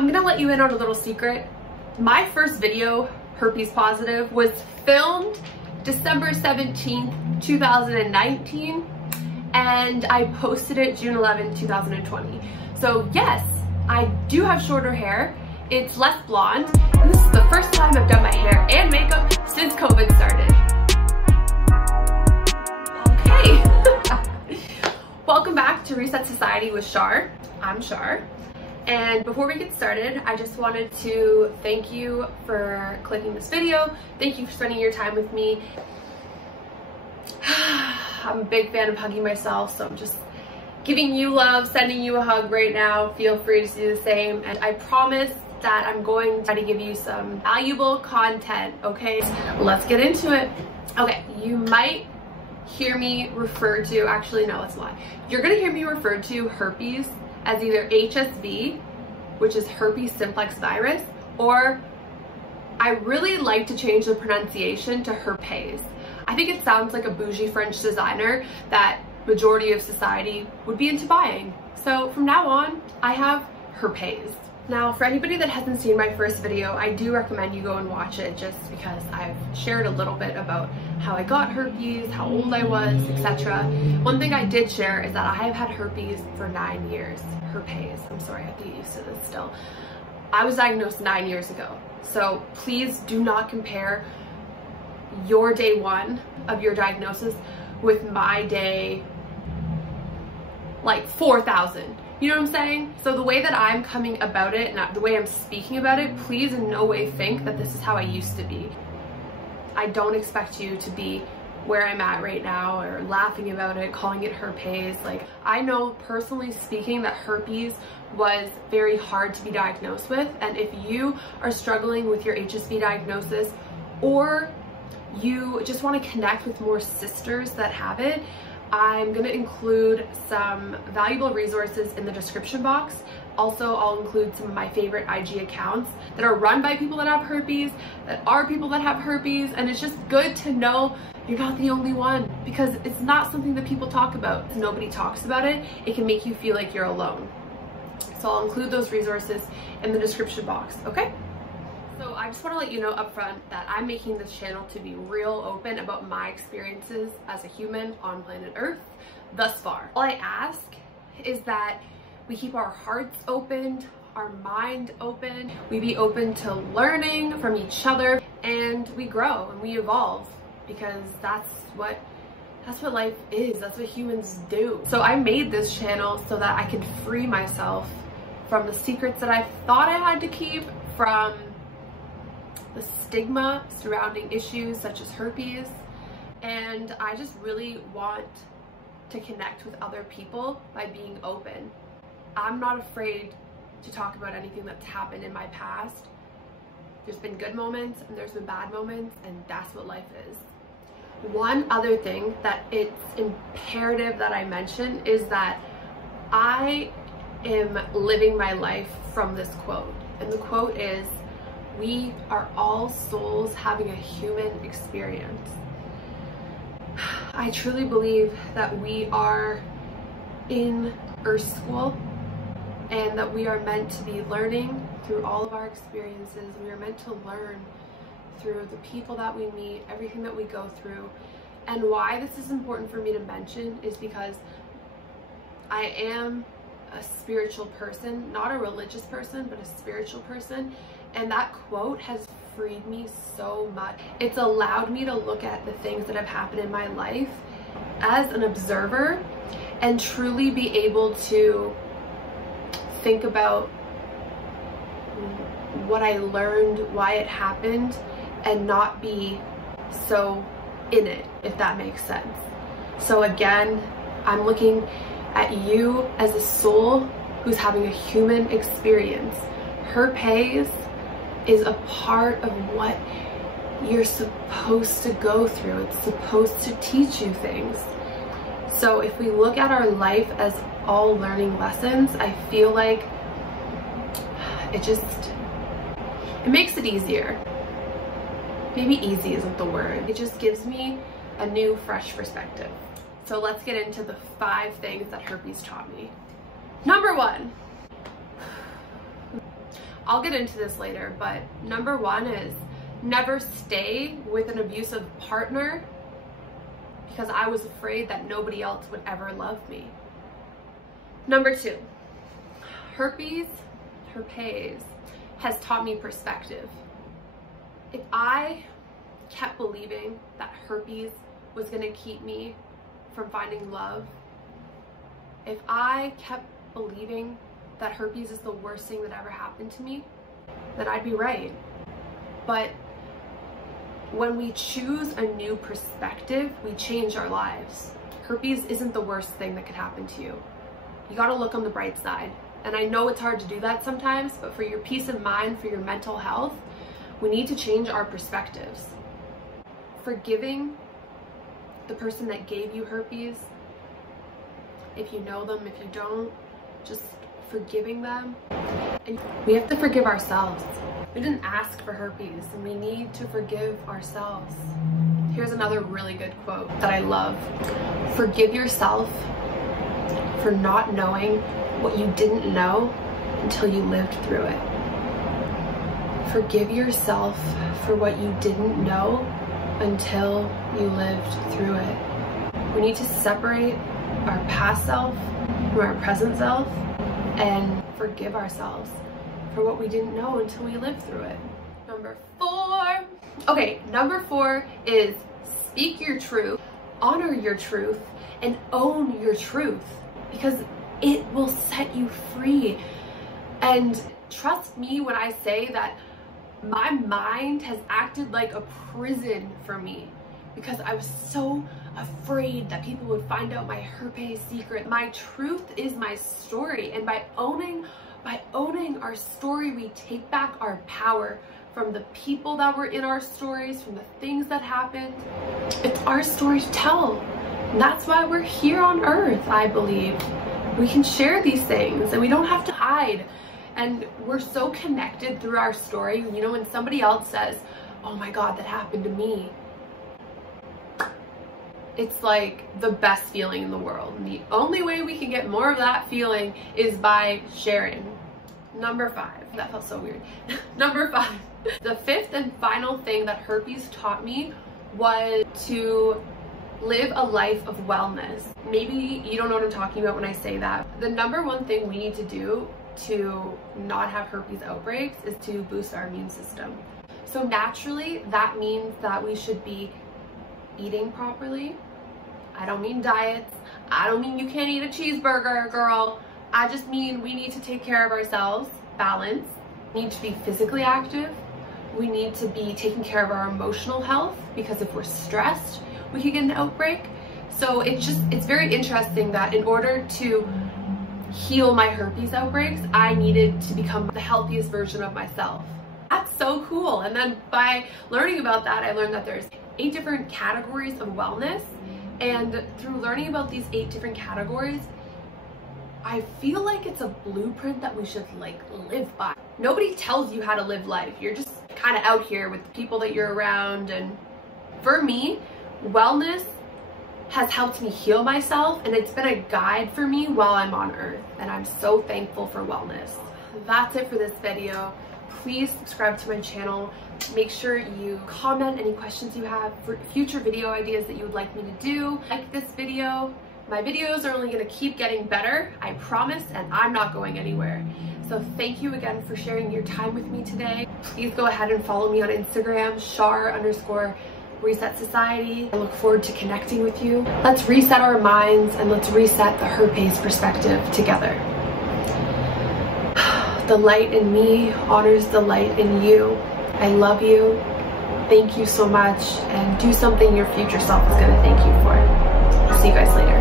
I'm gonna let you in on a little secret. My first video, Herpes Positive, was filmed December 17th, 2019, and I posted it June 11, 2020. So yes, I do have shorter hair. It's less blonde, and this is the first time I've done my hair and makeup since COVID started. Okay. Welcome back to Reset Society with Shar. I'm Shar. And before we get started, I just wanted to thank you for clicking this video. Thank you for spending your time with me. I'm a big fan of hugging myself, so I'm just giving you love, sending you a hug right now. Feel free to do the same. And I promise that I'm going to try to give you some valuable content, okay? Let's get into it. Okay, you might hear me refer to, actually no, that's a lie. You're gonna hear me refer to herpes as either HSV, which is herpes simplex virus, or I really like to change the pronunciation to herpes. I think it sounds like a bougie French designer that majority of society would be into buying. So from now on, I have herpes. Now, for anybody that hasn't seen my first video, I do recommend you go and watch it just because I've shared a little bit about how I got herpes, how old I was, etc. One thing I did share is that I have had herpes for 9 years. Herpes, I'm sorry, I have to get used to this still. I was diagnosed 9 years ago. So please do not compare your day one of your diagnosis with my day like 4,000. You know what I'm saying? So the way that I'm coming about it, and the way I'm speaking about it, please in no way think that this is how I used to be. I don't expect you to be where I'm at right now or laughing about it, calling it herpes. Like, I know personally speaking that herpes was very hard to be diagnosed with, and if you are struggling with your HSV diagnosis, or you just want to connect with more sisters that have it, I'm going to include some valuable resources in the description box. Also, I'll include some of my favorite IG accounts that are run by people that have herpes, that are people that have herpes, and it's just good to know you're not the only one, because it's not something that people talk about. If nobody talks about it, it can make you feel like you're alone. So I'll include those resources in the description box, okay? So I just want to let you know up front that I'm making this channel to be real open about my experiences as a human on planet Earth thus far. All I ask is that we keep our hearts open, our mind open, we be open to learning from each other, and we grow and we evolve, because that's what life is, that's what humans do. So I made this channel so that I could free myself from the secrets that I thought I had to keep, from the stigma surrounding issues such as herpes, and I just really want to connect with other people by being open. I'm not afraid to talk about anything that's happened in my past. There's been good moments and there's been bad moments, and that's what life is. One other thing that it's imperative that I mention is that I am living my life from this quote, and the quote is, "We are all souls having a human experience." I truly believe that we are in Earth School, and that we are meant to be learning through all of our experiences. We are meant to learn through the people that we meet, everything that we go through. And why this is important for me to mention is because I am a spiritual person, not a religious person, but a spiritual person. And that quote has freed me so much. It's allowed me to look at the things that have happened in my life as an observer and truly be able to think about what I learned, why it happened, and not be so in it, if that makes sense. So again, I'm looking at you as a soul who's having a human experience. Herpes is a part of what you're supposed to go through. It's supposed to teach you things. So if we look at our life as all learning lessons, I feel like it makes it easier. Maybe easy isn't the word. It just gives me a new, fresh perspective. So let's get into the 5 things that herpes taught me. Number 1, I'll get into this later, but number one is never stay with an abusive partner because I was afraid that nobody else would ever love me. Number two, herpes has taught me perspective. If I kept believing that herpes was going to keep me from finding love, if I kept believing that herpes is the worst thing that ever happened to me, then I'd be right. But when we choose a new perspective, we change our lives. Herpes isn't the worst thing that could happen to you. You gotta look on the bright side. And I know it's hard to do that sometimes, but for your peace of mind, for your mental health, we need to change our perspectives. Forgiving the person that gave you herpes, if you know them, if you don't, just forgiving them. And we have to forgive ourselves. We didn't ask for herpes, and we need to forgive ourselves. Here's another really good quote that I love. Forgive yourself for not knowing what you didn't know until you lived through it. Forgive yourself for what you didn't know until you lived through it. We need to separate our past self from our present self and forgive ourselves for what we didn't know until we lived through it. Number four is speak your truth, honor your truth, and own your truth, because it will set you free. And trust me when I say that my mind has acted like a prison for me because I was so afraid that people would find out my herpes secret. My truth is my story, and by owning our story, we take back our power from the people that were in our stories, from the things that happened. It's our story to tell. And that's why we're here on earth, I believe. We can share these things and we don't have to hide. And we're so connected through our story. You know, when somebody else says, oh my God, that happened to me, it's like the best feeling in the world. And the only way we can get more of that feeling is by sharing. Number five, that felt so weird. Number five, the fifth and final thing that herpes taught me was to live a life of wellness. Maybe you don't know what I'm talking about when I say that. The number one thing we need to do to not have herpes outbreaks is to boost our immune system. So naturally, that means that we should be eating properly. I don't mean diets. I don't mean you can't eat a cheeseburger, girl. I just mean we need to take care of ourselves, balance. We need to be physically active. We need to be taking care of our emotional health, because if we're stressed, we could get an outbreak. So it's very interesting that in order to heal my herpes outbreaks, I needed to become the healthiest version of myself. That's so cool. And then by learning about that, I learned that there's 8 different categories of wellness. And through learning about these 8 different categories, I feel like it's a blueprint that we should live by. Nobody tells you how to live life. You're just kind of out here with the people that you're around. And for me, wellness has helped me heal myself, and it's been a guide for me while I'm on earth, and I'm so thankful for wellness. That's it for this video. Please subscribe to my channel. Make sure you comment any questions you have for future video ideas that you would like me to do. Like this video. My videos are only going to keep getting better, I promise, and I'm not going anywhere. So thank you again for sharing your time with me today. Please go ahead and follow me on Instagram, @Reset Society. I look forward to connecting with you. Let's reset our minds and let's reset the herpes perspective together. The light in me honors the light in you. I love you. Thank you so much, and do something your future self is going to thank you for. See you guys later.